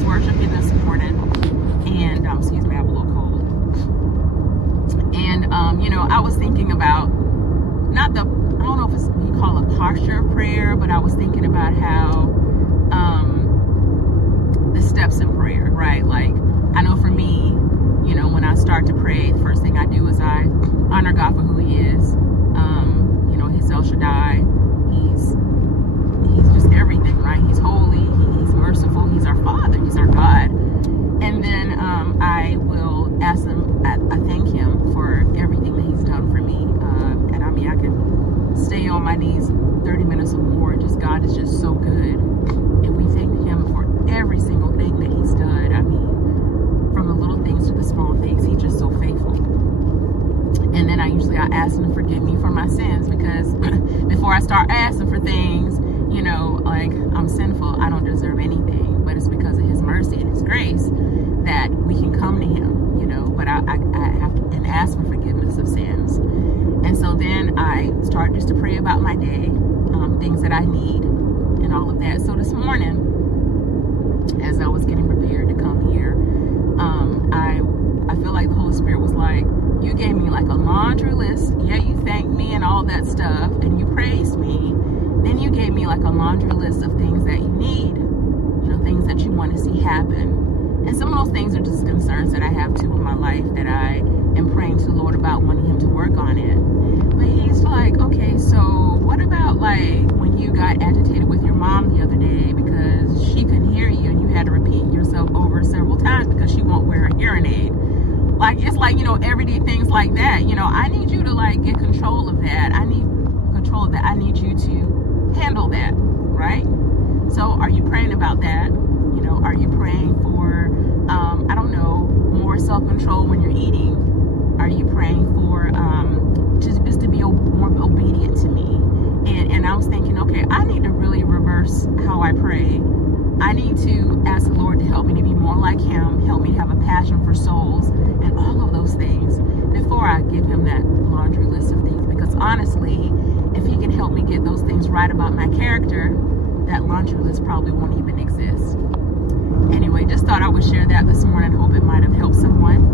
was worshiping this morning, and excuse me, I have a little cold. And I was thinking about not the, I don't know if it's you call a posture of prayer, but I was thinking about how the steps in prayer, right? Like, I know for me, when I start to pray, the first thing I do is I honor God for who He is. He's El Shaddai. He's just everything, right? He's holy. He's merciful. He's our Father. He's our God. And then I will ask Him. I thank Him for everything that He's done for me. And I mean, I can stay on my knees 30 minutes or more. Just God is just so good, and we thank Him for every single thing that He's done. I mean, from the little things to the small things, He's just so faithful. And then I ask Him to forgive me for my sins, because before I start asking for things, like, I'm sinful, I don't deserve anything, but it's because of His mercy and His grace that we can come to Him, but I have to and ask for forgiveness of sins. And so then I start just to pray about my day, things that I need and all of that. So this morning, as I was getting prepared to come here, I feel like the Holy Spirit was like, you gave me like a laundry list. Yeah, you thanked me and all that stuff, and you praised me. Then you gave me like a laundry list of things that you need, things that you want to see happen. And some of those things are just concerns that I have too in my life that I am praying to the Lord about, wanting Him to work on it. But He's like, okay, so what about like when you got agitated with your mom the other day because she couldn't hear you and you had to repeat yourself over several times because she won't wear a hearing aid? Like, it's like, everyday things like that. I need you to like get control of that. I need control of that. I need you to handle that, right? So are you praying about that? Are you praying for, I don't know, more self-control when you're eating? Are you praying for just to be more obedient to me? And I was thinking, okay, I need to really reverse how I pray. I need to ask the Lord to help me to be more like Him, help me have a passion for souls and all of those things before I give Him that laundry list of things. Because honestly, if He can help me get those things right about my character, that laundry list probably won't even exist. Anyway, just thought I would share that this morning. Hope it might have helped someone.